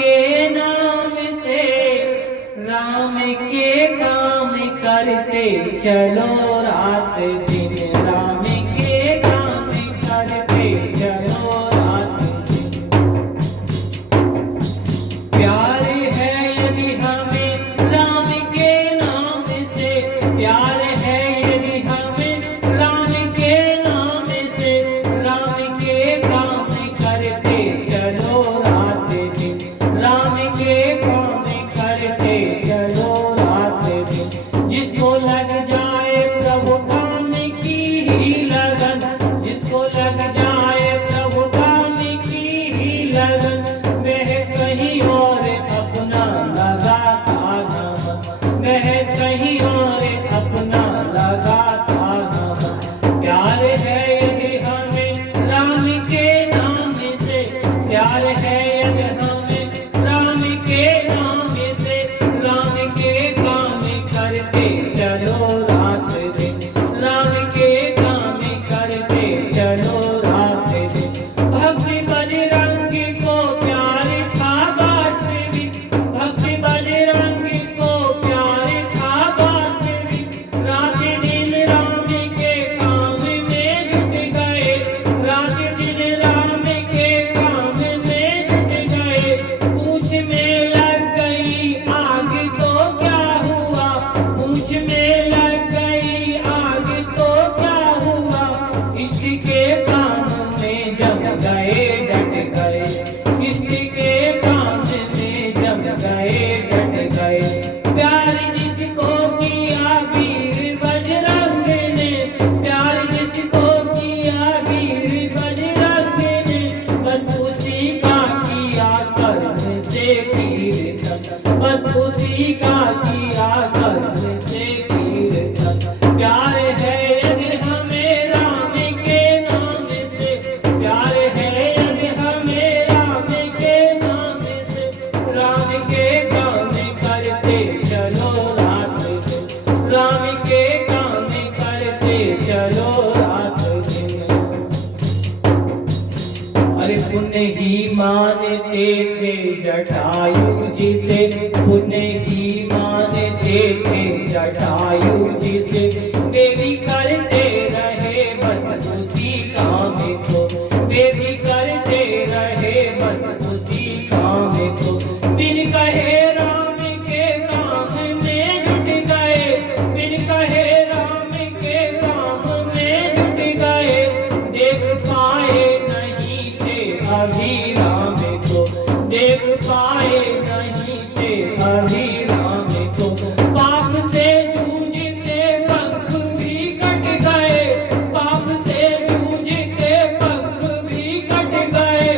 के नाम से राम के काम करते चलो रात दिन, राम के काम करते चलो रात दिन। प्यार है यदि हमें राम के नाम से, प्यार है यदि हमें राम के नाम से, राम के काम करते चलो रात दिन, राम के काम करते चलो रात दिन। जिसको लग जाए प्रभु काम की ही लगन, जिसको लग जाए प्रभु काम की ही लगन, वह कहीं और अपना लगाता नमन, वह कहीं और अपना लगाता नमन। प्यार है यदि हमें राम के नाम से, प्यार है यदि हमें राम के नाम से, राम के काम करते चलो रात दिन, राम के काम करते चलो रात दिन। भक्ति बजरंगी को प्यार था वास्तविक, भक्ति बजरंगी को प्यार था वास्तविक। रात दिन राम के काम में जुट गए, रात दिन राम के काम में जुट गए। पूछ में लग गई आग तो क्या हुआ, पूछ में लग गई आग तो क्या हुआ। इष्ट के काम में जम गए डट गए, इष्ट के काम में जम गए डट गए। प्यार जिसको किया वीर बजरंग ने, प्यार जिसको किया वीर बजरंग ने, बस उसी का किया कर्म से कीर्तन, बस उसी का किया कर्म से कीर्तन। प्यार है यदि हमें राम के नाम से, प्यार है यदि हमें राम के नाम से, राम के काम करते चलो रात दिन, राम के काम करते चलो रात दिन। अरे पुण्य ही मानते थे जटायु जी से, पुण्य ही मानते थे जटायु जी से। वे भी करते रहे बस उसी काम को, वे भी करते रहे बस उसी काम को। बिन कहे राम के काम में जुट गए, बिन कहे राम के काम में जुट गए। देख पाए नहीं थे अभी राम को, देख पाए नहीं थे अभी राम को। पाप से जूझते पंख भी कट गए, पाप से जूझते पंख भी कट गए।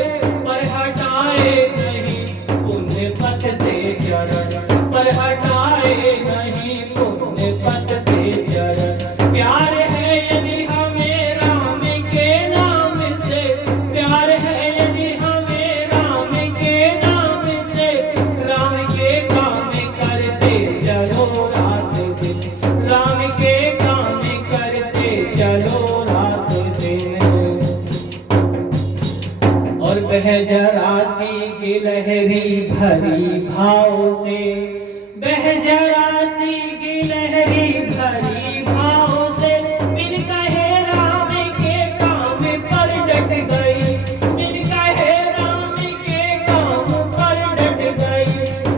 पर हटाए नहीं पुण्य पथ से चरण, पर हटाए नहीं पुण्य पथ से चरण। प्यार है यदि हमें राम के नाम से, प्यार है यदि हमें राम के नाम से, राम के काम करते चलो रात दिन, राम के काम करते चलो रात दिन। और वह जरासी की लहरी भरी भाव से, वह जरासी की लहरी भरी भाव से, बिन कहे राम के काम पर डट गई, बिन कहे राम के काम पर डट गई।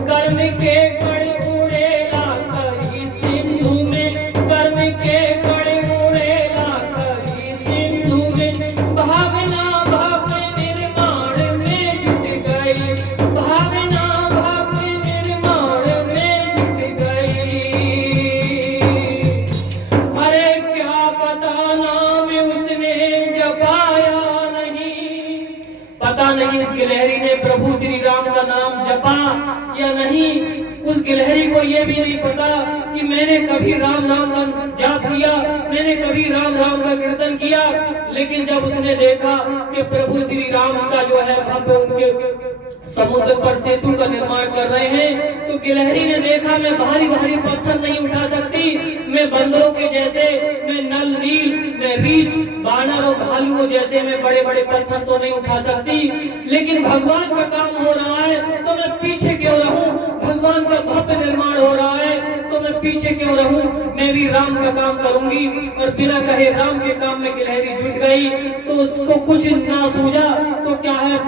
कर्म के कण उड़ेला करी सिंधु में, कर्म के कण उड़ेला करी सिंधु में। भावना भव्य निर्माण में जुट गई, भावना भव्य निर्माण में जुट गई। अरे क्या पता नाम उसने जपाया नहीं, पता नहीं उस गिलहरी ने प्रभु श्री राम का नाम जपा या नहीं। उस गिलहरी को यह भी नहीं पता कि मैंने कभी राम नाम का जाप किया, मैंने कभी राम राम का कीर्तन किया। लेकिन जब उसने देखा कि प्रभु श्री राम का जो है भक्त उनके समुद्र पर सेतु का निर्माण कर रहे हैं, तो गिलहरी ने देखा मैं भारी भारी पत्थर नहीं उठा सकती, मैं बंदरों के जैसे, मैं नल नील, मैं रीछ, बानर और भालुओं जैसे मैं बड़े बड़े पत्थर तो नहीं उठा सकती, लेकिन भगवान का काम हो रहा है तो मैं भगवान का भव्य निर्माण हो रहा है, तो मैं पीछे क्यों रहूं, मैं भी राम का काम करूंगी। और बिना कहे राम के काम में गिलहरी जुट गई। तो उसको कुछ ना सूझा तो क्या है,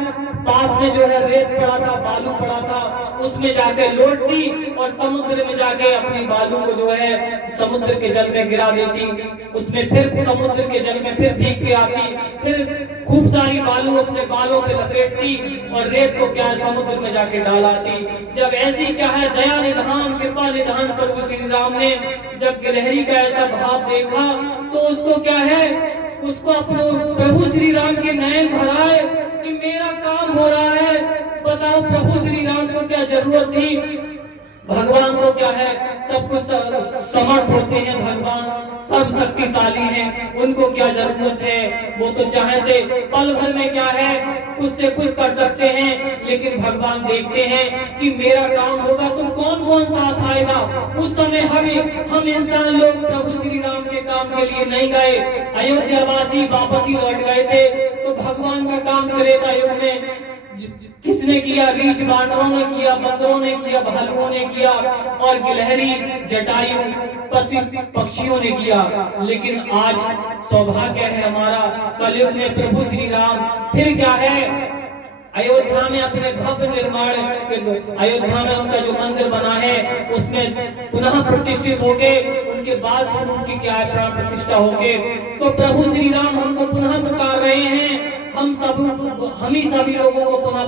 पास में जो है रेत पड़ा था, बालू पड़ा था, उसमें जाके लौटती और समुद्र में जाके अपनी बालू को जो है समुद्र के जल में गिरा देती। उसमें फिर समुद्र के जल में फिर भीग के आती, फिर खूब सारी बालू अपने बालों पे लपेटती और रेत को क्या है समुद्र में जाके डालाती। जब ऐसी क्या है दया निधान कृपा निधान प्रभु श्री राम ने जब गिलहरी का ऐसा भाव देखा, तो उसको क्या है, उसको अपने प्रभु श्री राम के नयन भराए कि मेरा काम हो रहा है। बताओ प्रभु श्री राम को क्या जरूरत थी, भगवान को क्या है सब कुछ समर्थ होते हैं, भगवान सब शक्तिशाली हैं, उनको क्या जरूरत है। वो तो चाहते पल भर में क्या है कुछ से कुछ कर सकते हैं, लेकिन भगवान देखते हैं कि मेरा काम होगा तो कौन कौन साथ आएगा। उस समय हम इंसान लोग प्रभु श्री राम के काम के लिए नहीं गए, अयोध्या वासी वापस ही लौट गए थे। तो भगवान का काम त्रेता युग में किसने किया, रीछ बानरों ने किया, बंदरों ने किया, भालुओं ने किया और गिलहरी जटायु पक्षियों ने किया। लेकिन आज सौभाग्य है हमारा, कलयुग में प्रभु श्री राम फिर क्या है अयोध्या में अपने भव्य निर्माण, अयोध्या में उनका जो मंदिर बना है उसमें पुनः प्रतिष्ठित होके उनके बाद उनकी क्या प्राण प्रतिष्ठा होके। तो प्रभु श्री राम हमको पुनः पुकार रहे हैं, हम ही सभी लोगों को पुनः